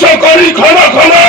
সকলই ক্ষমা ক্ষমা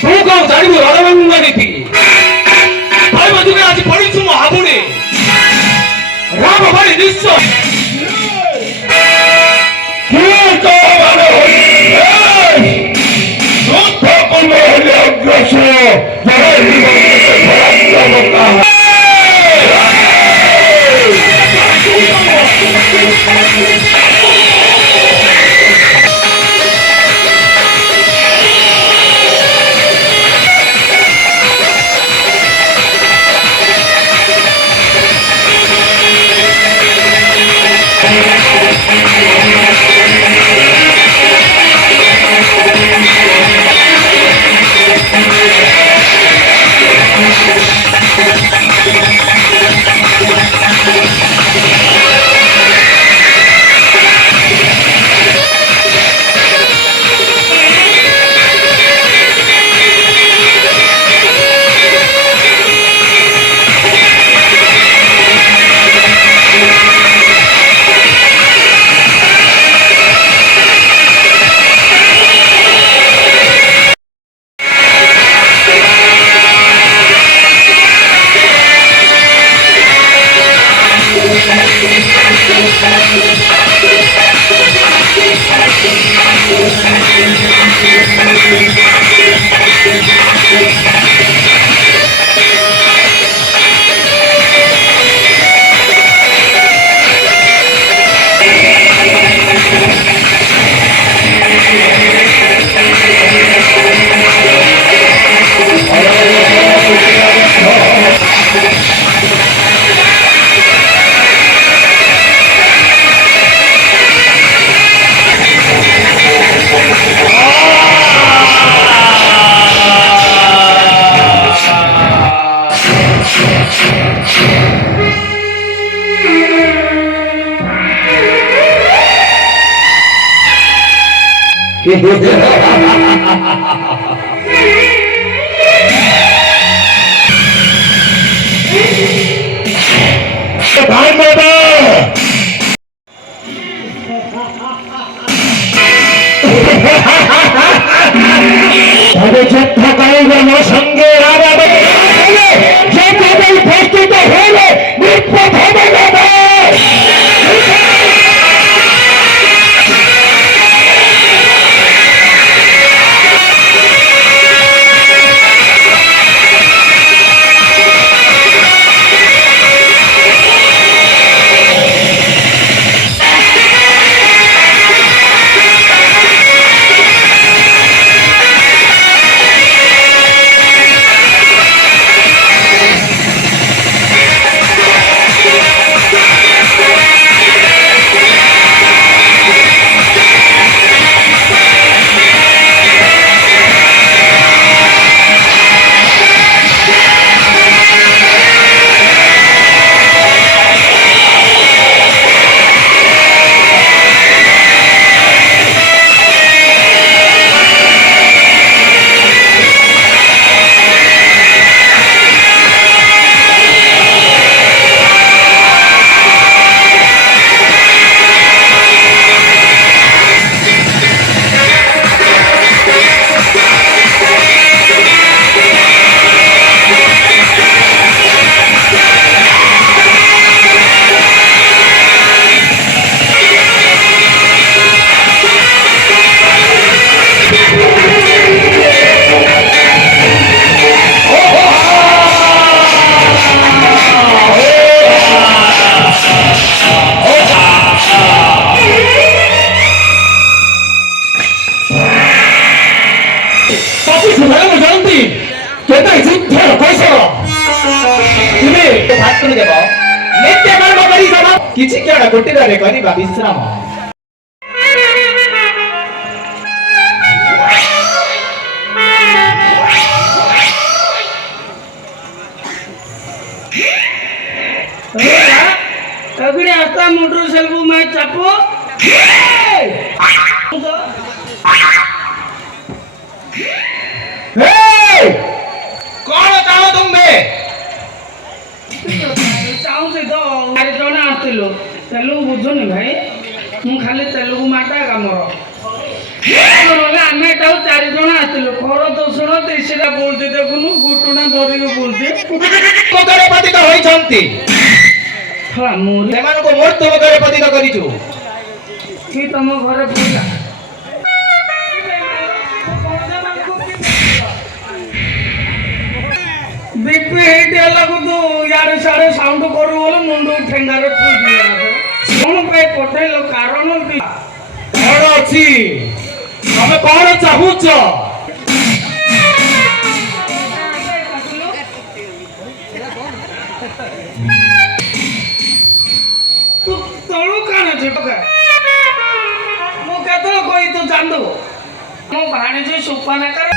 소강 자리고 라라방만이티 발마 중에 아직 버릴 수 아무리 라바 발이 늦어 길도 말해 좋다 꿈을 흘려주셔 나를 이곳에서 바라보다 তবে যুদ্ধকালীন সঙ্গে যে তাদের প্রস্তুত হলে বিপদ হবে না କିଛି କେଡ଼ା ଗୋଟିରେ କରିବା ବିଶ୍ରାମ सगळे आता मोटरसायकल मै चापो कौन चाहो तुम बे चाहो ଆସିଥିଲୁ ତେଲୁଗୁ ବୁଝୁନି ଭାଇ ମୁଁ ଖାଲି ତେଲୁଗୁ ମାଟା ଏକା ମୋର ନହେଲେ ଆମେ ଏଟାକୁ 4 ଜଣ ଆସିଥିଲୁ ଖର ଦୋଷଣ ଦେଶୀଟା ବୋଲଛି ଦେଖୁନୁ ଗୁଟୁଣା ଧରିକି ବୋଲଛି ମୁଖରେ ପତିତ ହୋଇଛନ୍ତି ମୁରି ସେମାନଙ୍କୁ ମୃତ୍ୟୁ ମୁଖରେ ପତିତ କରିଛୁ କି ତମ ଘରେ ପୂଜା ବିପି ହେଇଟି ହେଲାକୁ ତୁ ଇଆଡେ ସିଆଡେ ସାଉଣ୍ଡ କରୁ ବୋଲେ ମୁଣ୍ଡ ଠେଙ୍ଗାରେ କଣ ପାଇଁ ପଠେଇଲ କାରଣ କି କଣ ଅଛି ତମେ କଣ ଚାହୁଁଛ ତୁ ତଳୁ କାଣ ଝଟକା ମୁଁ କେତେବେଳେ କହି ତୁ ଜାଣିଦବୁ ମୋ ଭାଣିଜୀ ସୁପାନାକାର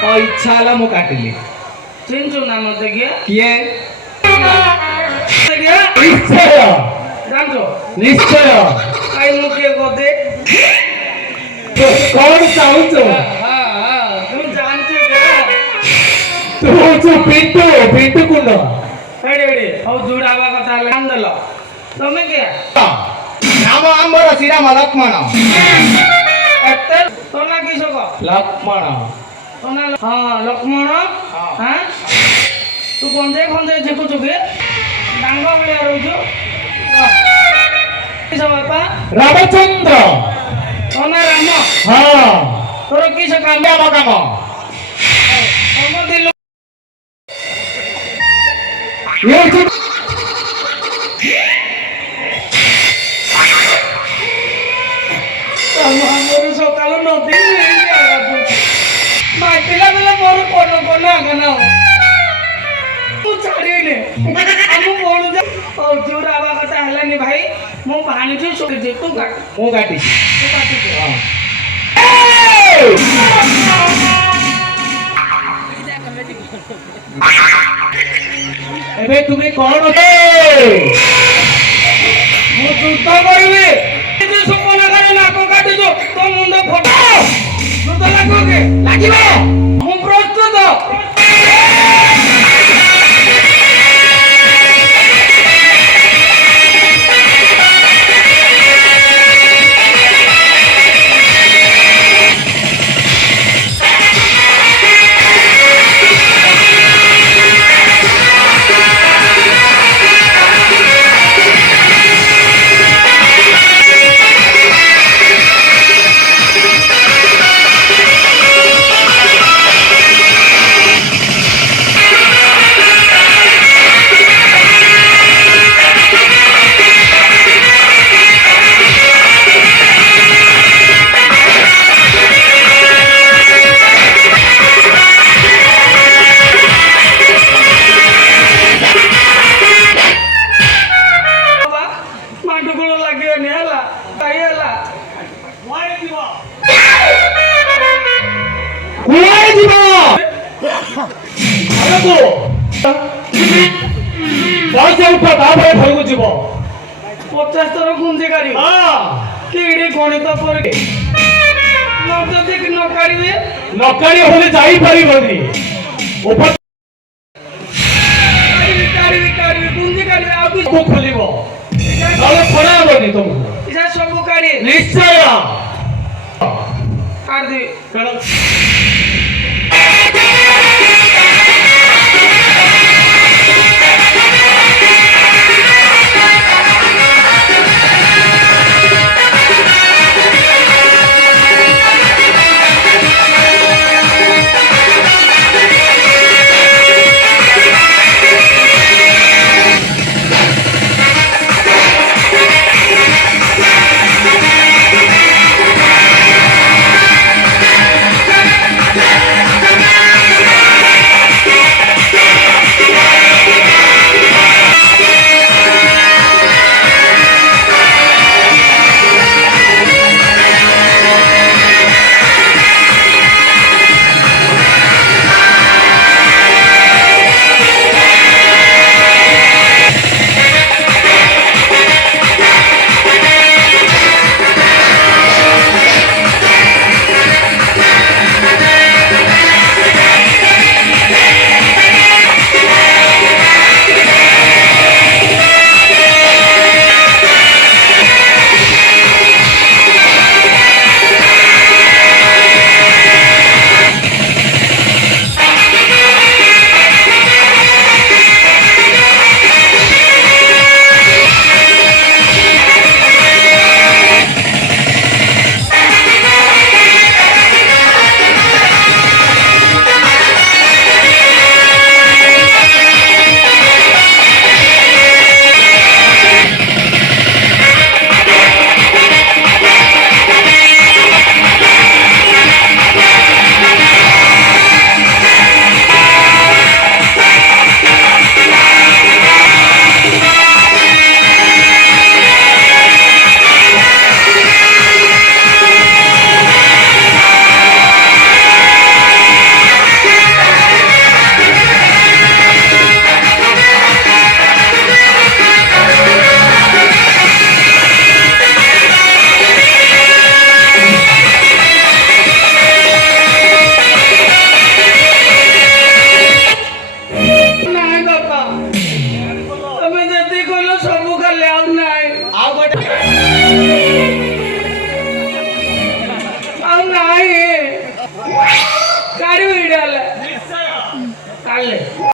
ମୋ ଇଚ୍ଛା ହେଲା ମୁଁ କାଟିଲି ଚିହ୍ନଛୁ ନା ମତେ କିଏ କିଏ କିଏ ନିଶ୍ଚୟ ଜାଣିଛୁ ନିଶ୍ଚୟ କାଇ ମୁଁ କିଏ କଦେ ତୁ କଣ ଚାହୁଁଛୁ ତୁ ଜାଣିଛୁ ତୁ ହଉଛୁ ପିଣ୍ଟୁ ପିଣ୍ଟୁ କୁଣ୍ଡ ଏଡି ଏଡି ହଉ ଯୁଡାବା କଥା ହେଲେ କାନ୍ଦେଲ ତମେ କିଏ ନାମ ଆମର ଶ୍ରୀରାମ ଲକ୍ଷ୍ମଣ ଏତେ ତୋନା କିସ କହ ଲକ୍ଷ୍ମଣ ତୋନା ହଁ ଲକ୍ଷ୍ମଣ ହଁ। ହଁ ତୁ ଗଞ୍ଜେଇ ଫଞ୍ଜେଇ ଝିକୁଛୁ କି ଡାଙ୍ଗ ଭଳିଆ ରହୁଛୁ କିସ ବାପା ରାମଚନ୍ଦ୍ର ତୋନା ରାମ ହଁ ତୋର କିସ କାମ କାମ କାମ ତମ ଦିଲ ଇଏ ହଉଛି ଆମର ସକାଳୁ ନଦୀ ମାତିଲା ବେଲେ ମୋର କନ କନ ଆଗନ ମୁଁ ଛାଡ଼ିବିନି ଆମ ବୋଳୁ ଯୋଉଟା ଆବା କଥା ହେଲାନି ଭାଇ ମୁଁ ଭାଣିଛି ଶୁଣିଛି ତୁ କାଟ ମୁଁ କାଟିଛି ତୁ କାଟିଛୁ ହଁ। ଏବେ ତୁମେ କଣ ମୁଁ ଯୁଦ୍ଧ କରିବି ସୁପନାଖରେ ନାକ କାଟିଛୁ ତୋ ମୁଣ୍ଡ ଫଟା ଯୁଦ୍ଧ ଲାଗିବ କି ଲାଗିବ ମୁଁ ପ୍ରସ୍ତୁତ ମାଟୁକୁଳ ଲାଗିବନି ହେଲା କାଇ ହେଲା କୁଆଡେ ଯିବ ଘରକୁ ପଇସା ଉଠ ତାପରେ ଘରକୁ ଯିବ 50 ଥର ଗୁଞ୍ଜି କାଢିବ ହଁ କିଡି ଗଣିତ ପରେ ଯଦି ନ କାଢିବେ ନକାଳି ହେଲେ ଯାଇପାରିବନି କାଢିବି ଗୁଞ୍ଜି କାଢିବି ଆଉ କିଛି ଖୋଲିବ ନହେଲେ ଖୋଲା ହବନି ତମକୁ ଇସା ସବୁ କାଢି ନିଶ୍ଚୟ କାଢିଦେବି କଣ ଚାଲେ